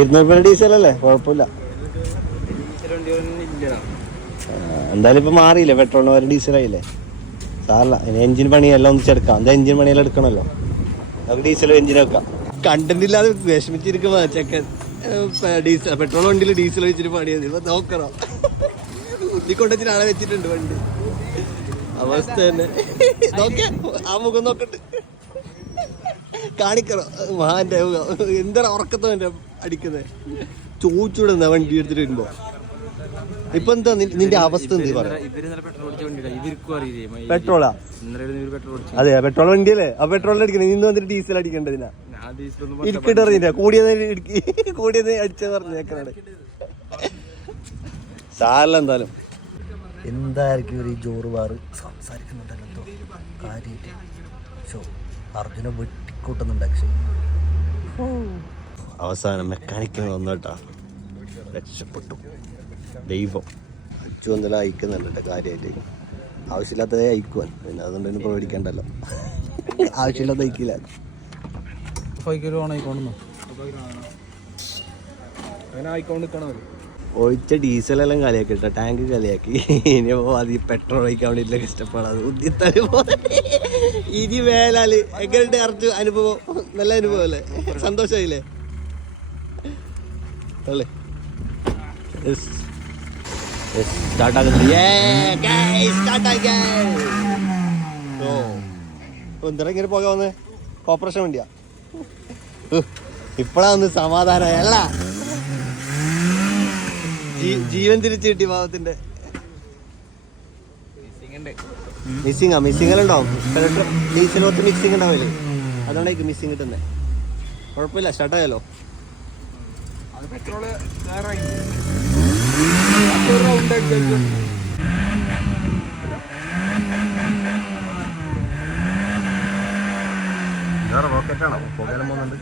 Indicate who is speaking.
Speaker 1: ഇരുന്നൂറ് ഡീസൽ അല്ലേ? കുഴപ്പമില്ല. എന്തായാലും ഇപ്പൊ മാറിയില്ല? പെട്രോളിന് വരെ ഡീസലായില്ലേ സാറില്ല ഇനി എഞ്ചിൻ പണിയെല്ലാം ഒന്ന് ചെടുക്കാം. എന്താ എഞ്ചിൻ പണിയെല്ലാം എടുക്കണല്ലോ നമുക്ക് ഡീസൽ എഞ്ചിൻ വെക്കാം. കണ്ടന്റ് ഇല്ലാതെ വിഷമിച്ചിരിക്കുമ്പോ ചെക്കൻ ഡീസൽ പെട്രോൾ വണ്ടിയിൽ ഡീസൽ വെച്ചിട്ട് പണിയത് ഇപ്പൊ നോക്കണോ. കുത്തിക്കൊണ്ടുവച്ചിട്ട് ആളെ വെച്ചിട്ടുണ്ട് വണ്ടി. അവസ്ഥ തന്നെ. നോക്കിയ ആ മുഖം നോക്കണ്ട് കാണിക്കണോ. മഹാന്റെ മുഖം. എന്താ ഉറക്കത്തവന്റെ അടിക്കുന്നത് ചോദിച്ചുവിടുന്ന വണ്ടി എടുത്തിട്ട് വരുമ്പോ? ഇപ്പൊ എന്താ നിന്റെ അവസ്ഥ എന്ത് പെട്രോളാ? അതെ പെട്രോൾ വണ്ടിയല്ലേ? ആ പെട്രോളിൽ അടിക്കണേ. ഇന്ന് വന്നിട്ട് ഡീസൽ അടിക്കേണ്ടതിനാ ഇരിക്കട്ട് അറിയില്ല കൂടിയത് ഇടുക്കി കൂടിയത് അടിച്ചത് പറഞ്ഞേക്കണാണ് സാറില്ല എന്തായാലും. എന്തായിരിക്കും ഒരു ജോറ് വാറ് സംസാരിക്കുന്നുണ്ടല്ലോ കാര്യമായിട്ട് ഷോ അർജുന വെട്ടിക്കൂട്ടുന്നുണ്ട് അക്ഷയ്. അവസാനം മെക്കാനിക്കൽ വന്നോട്ടാ രക്ഷപ്പെട്ടു. ദൈവം. അച്ചു എന്തെല്ലാം അയക്കുന്നുണ്ട് കേട്ടോ കാര്യമായിട്ട്. ആവശ്യമില്ലാത്തതേ അയക്കുവാൻ. പിന്നെ അതുകൊണ്ട് തന്നെ പ്രവേടിക്കണ്ടല്ലോ ആവശ്യമില്ലാത്ത അയക്കില്ല. ഒഴിച്ച ഡീസലെല്ലാം കളിയാക്കി കേട്ടോ. ടാങ്ക് കളിയാക്കി. ഇനി അത് ഈ പെട്രോൾ ഒഴിക്കാൻ വേണ്ടിയില്ല കഷ്ടപ്പാടാത് ഉദ്യത്തൽ ഇനി വേലാൽ എങ്ങനെയുണ്ട് അർജു അനുഭവം? നല്ല അനുഭവം അല്ലേ? സന്തോഷമായില്ലേ അല്ലേ? ഇങ്ങനെ പോകാൻ വന്നേ? കോപ്പറേഷൻ വണ്ടിയാ. ഇപ്പഴാ ഒന്ന് സമാധാനമായല്ല ജീവൻ തിരിച്ചു കിട്ടി പാവത്തിന്റെ. മിസ്സിംഗ് ആ മിസ്സിംഗ് ഉണ്ടാവും. ഡീസലോത്ത് മിക്സിംഗ് ഉണ്ടാവില്ലേ? അതുകൊണ്ടായിരിക്കും മിസ്സിംഗ് കിട്ടുന്നത് കുഴപ്പമില്ല
Speaker 2: അടിച്ചു
Speaker 1: റോക്കറ്റാണോ പുകയിലും പോകുന്നുണ്ട്.